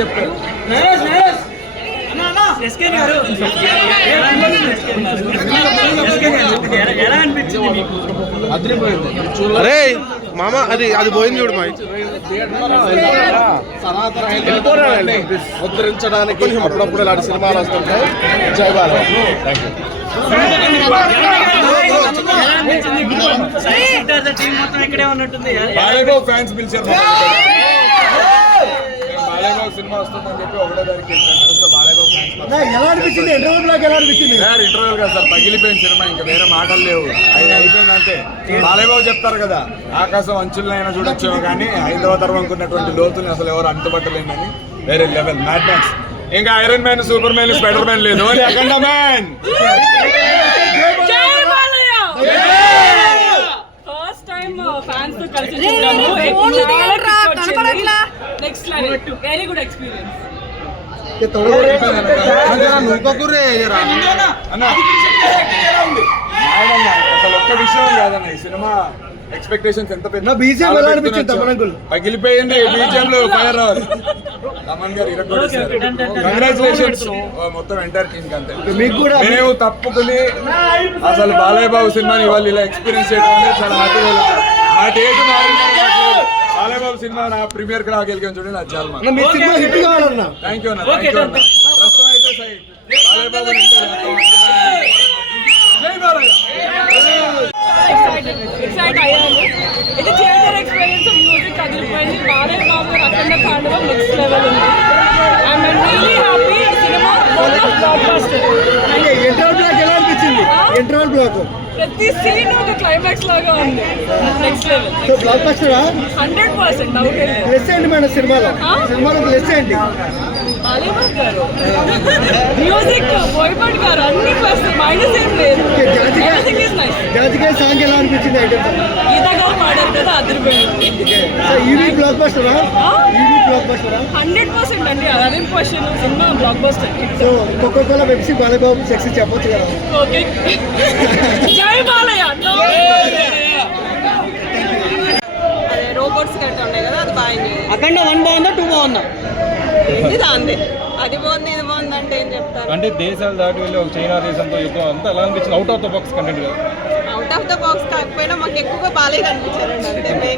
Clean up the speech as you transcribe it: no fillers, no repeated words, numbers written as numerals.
చెప్పారు. అరే మామ అది పోయింది చూడు మా ముద్రించడానికి అప్పుడప్పుడు ఇలాంటి సినిమాలు వస్తుంటాయి. జై బాలయ్య. బాలయ్యబాబు ఫ్యాన్స్ పిలిచారు. బాలయ్యబాబు సినిమా వస్తుందని చెప్పి ఒకటో తారీఖు బాలయ్యబాబు ఫ్యాన్స్ ఎలా అనిపించింది? ఇంటర్వ్యూ ఎలా అనిపించింది? ఇంటర్వ్యూ కదా సార్, పగిలిపోయిన సినిమా, ఇంకా వేరే మాటలు లేవు. అయిపోయింది అంతే. బాలయ్యబాబు చెప్తారు కదా, ఆకాశం అంచులైనా చూడొచ్చేమో కానీ హైందవ ధర్మంకు ఉన్నటువంటి లోతుని అసలు ఎవరు అంతుపట్టలేమని. వేరే లెవెల్ మ్యాడ్ మ్యాక్స్. ఇంకా iron man, super man, spider man లేదు, అఖండ మ్యాన్. ఫ్యాన్స్ తో కలిసి నెక్స్ట్ వెరీ గుడ్ ఎక్స్పీరియన్స్. అసలు ఒక్క విషయం కాదన్న, ఈ సినిమా ఎక్స్పెక్టేషన్స్ ఎంత పెద్ద పగిలిపోయింది. బీజిఎం లో ఫైర్ రావాలి. తమన్ గారు కంగ్రాచులేషన్స్ మొత్తం ఎంటైర్ టీమ్ కంటే. మేము తప్పుకుని అసలు బాలయ్య బాబు సినిమాని ఇవాళ ఇలా ఎక్స్పీరియన్స్ చేయడం అనేది చాలా హ్యాపీగా. నా డేట్ బాలయ్య బాబు సినిమా నా ప్రీమియర్ కి రాగలిగాను చూడండి, నాకు చాలా థ్యాంక్ యూ అన్న. ప్రస్తుతం అయితే సైడ్ బాలయ్య బాబు ఎక్సైట్ అయ్యాను. ఇది థియేటర్ ఎక్స్పీరియన్స్, మ్యూజిక్ అదిరిపోయింది. బాలయ్య బాబు అఖండ తాండవం నెక్స్ట్ లెవెల్ ఉంది. I'm really happy. Cinema block buster. Interval block ప్రతి సీన్ ఒక క్లైమాక్స్ లాగా ఉంది. Next level. Block buster 100% doubt లేదు. ప్లస్ ఏంటి మేడం సినిమాలో? ప్లస్ ఏంటి? బాలయ్యబాబు గారు మ్యూజిక్, బోయపాటి గారు అన్ని ప్లస్, మైనస్ ఏం లేదు. జాజికాయ సాంగ్ ఎలా అనిపించింది? గీతా గారు పాడారు కదా, అదిరిపోయింది. బ్లాక్ బస్టరా? 100% అండి. అదేం question, cinema blockbuster. So Coca Cola Pepsi Balayya Babu sexy చెప్పొచ్చు కదా. ఓకే, జై బాలయ్య. అదే రోబోట్స్ కట్ట ఉన్నాయి కదా, అది బాగుంది. అఖండ 1 బాగుందా 2 బాగుందా? ఇది దాంది, అది బాగుంది ఇది బాగుంది అంటే ఏం చెప్తారు? అంటే దేశాలు దాటి వెళ్ళి ఒక చైనా దేశంతో యుద్ధం అంతా ఎలా అనిపించింది? Out of the box content కదా. అవుట్ ఆఫ్ ద బాక్స్ కాకపోయినా మాకు ఎక్కువగా బాలయ్య కనిపించారండి అంతే.